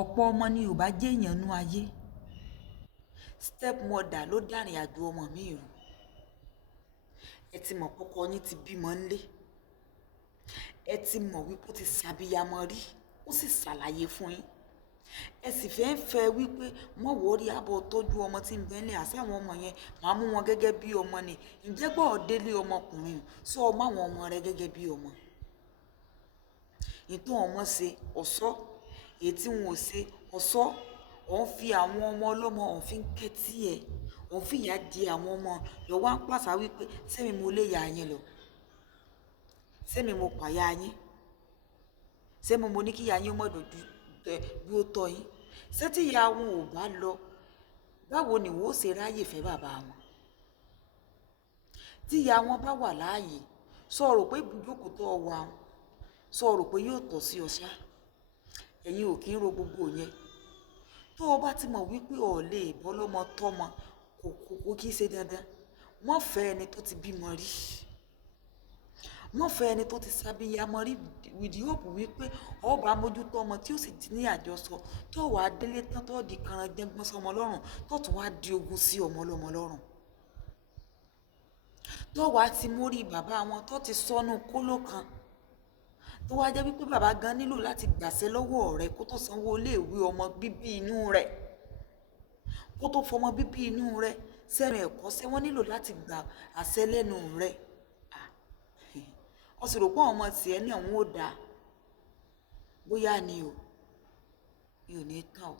ọ̀pọ̀ ọmọ ni ò bá jẹ́ èèyàn nú ayé. Step mother ló dàrin àjò ọmọ mi rú. Ẹ ti mọ̀ pọ́kọ yín ti bímọ ńlé. Ẹ ti mọ̀ wípé ó ti ṣàbíyamọ rí, ó sì ṣàlàyé fún yín. Ẹ sì fẹ́ wípé wọ́n wò ó rí àbọ̀ tọ́jú ọmọ tí ń bẹ nílé àṣà àwọn ọmọ yẹn máa mú wọn gẹ́gẹ́ bí ọmọ ni. Ǹjẹ́ gbọ́ délé ọmọkùnrin sọ ọmọ àwọn ọmọ rẹ gẹ́gẹ́ bí ọmọ. Ìtàn ọmọ ṣe ọ̀ṣọ́, èyí tí wọn ò ṣe ọ̀ṣọ́. Ò ń fi àwọn ọmọ ọlọ́mọ ò ń fi ń kẹ́tí ẹ̀, ò ń fi ìyà jẹ àwọn ọmọ lọ wá ń pàṣà wípé sẹ́mi mo lé ìyá yín lọ, sẹ́mi mo pàyà yín, sẹ́mi mo ní kí ìyá yín ó mọ̀ dojú bí ó tọ́ yín. Ṣé tí ìyá wọn ò bá lọ, báwo ni wọ́n ó ṣe ráyè fẹ́ bàbá wọn? Tí ìyá wọn bá wà láàyè, sọ rò pé ibùjókòó tó wà wọn, sọ rò pé yóò tọ́ sí ọ ṣá? Ẹ̀yin ò kí ń ro gbogbo yẹn. Tó o bá ti mọ̀ wípé o lè bọ́ lọ́mọ tọ́mọ, kò kí ṣe dandan. Wọ́n fẹ́ ẹni tó ti bímọ rí. Wọ́n fẹ́ ẹni tó ti ṣàbíyamọ rí with the hope wípé o bá mójútó ọmọ tí ó sì ti ní àjọsọ tó wà délé tán tó di kanranjẹ́gbọ́n sọmọ lọ́rùn tó tún wá di ogun sí ọmọ ọlọ́mọ lọ́rùn. Tó wà ti mórí bàbá wọn tó ti sọnù kóló kan. Tó wá jẹ́ wípé bàbá gan nílò láti gbàṣẹ lọ́wọ́ rẹ̀ kó tó sanwó iléèwé ọmọ bíbí inú rẹ̀, kó tó fọmọ bíbí inú rẹ̀ sẹ́nu ẹ̀kọ́ ṣé wọ́n nílò láti gba àṣẹ lẹ́nu rẹ̀. Ó sì rò pé ọmọ tiẹ̀ ní àwọn ò dáa. Bóyá ni o, mi ò ní tàn o.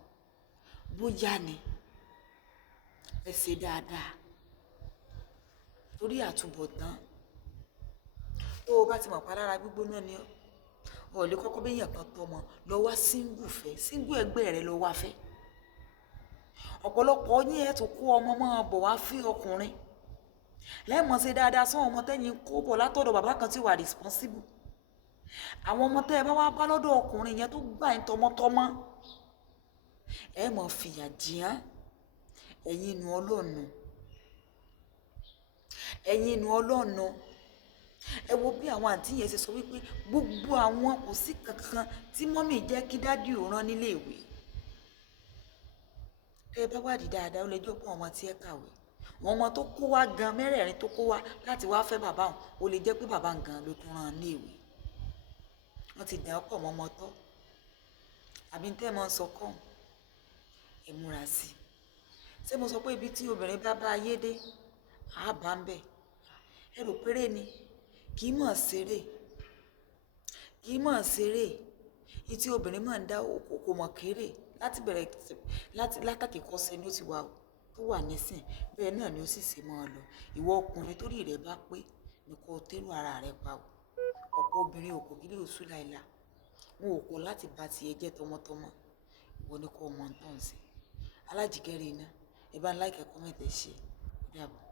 Bóyá ni ẹ ṣe dáadáa torí àtúbọ̀tán. Tó o bá ti mọ̀ pálára gbígbóná ni ọ́ lè kọ́kọ́ béèyàn kan tọmọ lọ wá single fẹ́, single ẹgbẹ́ rẹ lọ wá fẹ́. Ọ̀pọ̀lọpọ̀ yín ẹ̀ tún kó ọmọ máa bọ̀ wá fẹ́ ọkùnrin. Lẹ́mọ̀ ṣe dáadáa sán ọmọ tẹ́yìn kó bọ̀ látọ̀dọ̀ bàbá kan tí wà responsible. Àwọn ọmọ tẹ́ ẹ bá wá bá lọ́dọ̀ ọkùnrin yẹn tó gbà ń tọmọtọmọ, ẹ mọ̀ fìyà jìyàn. Ẹ̀yin inú Ọlọ́run. Ẹ̀yin inú Ọlọ́run. Ẹ wo bí àwọn àǹtí yẹn ṣe sọ wípé gbogbo àwọn kò sí kankan tí mọ́mì jẹ́ kí dádì ò rán nílé ìwé. Ẹ bá wádìí dáadáa ó lè jẹ́ pé ọmọ tí ẹ kàwé. Àwọn ọmọ tó kó wá gan mẹ́rẹ̀ẹ̀rin tó kó wá láti wá fẹ́ bàbá wọn, ó lè jẹ́ pé bàbá gan ló tún rán ní ìwé. Wọ́n ti dẹ̀ ọ̀pọ̀ mọ́mọ́ tọ́. Àbí tẹ́ ẹ máa ń sọ kọ́ ẹ múra sí i. Ṣé mo sọ pé ibi tí obìnrin bá bá ayé dé, á bá ń bẹ̀. Ẹ rò péré ni kì í mọ̀ ṣeré, kì í mọ̀ ṣeré. Ìtí obìnrin máa ń dá kò mọ̀ kéré láti bẹ̀rẹ̀ látàkì kọ́sẹ̀ ni ó ti wà tó wà nísìn bẹ́ẹ̀ náà ni ó sì ṣe máa lọ. Ìwọ ọkùnrin torí rẹ bá pé ní kó tẹ́rù ara rẹ pa o. Ọ̀pọ̀ obìnrin ò kò kí lè oṣù láìla. Wọn ò kọ̀ láti bá ti ẹ jẹ́ tọmọtọmọ. Ìwọ ni kò mọ̀ ń tàn sí. Alájìkẹ́rẹ́ iná. Ẹ bá ń like, comment, ẹ share. Ó dàbọ̀.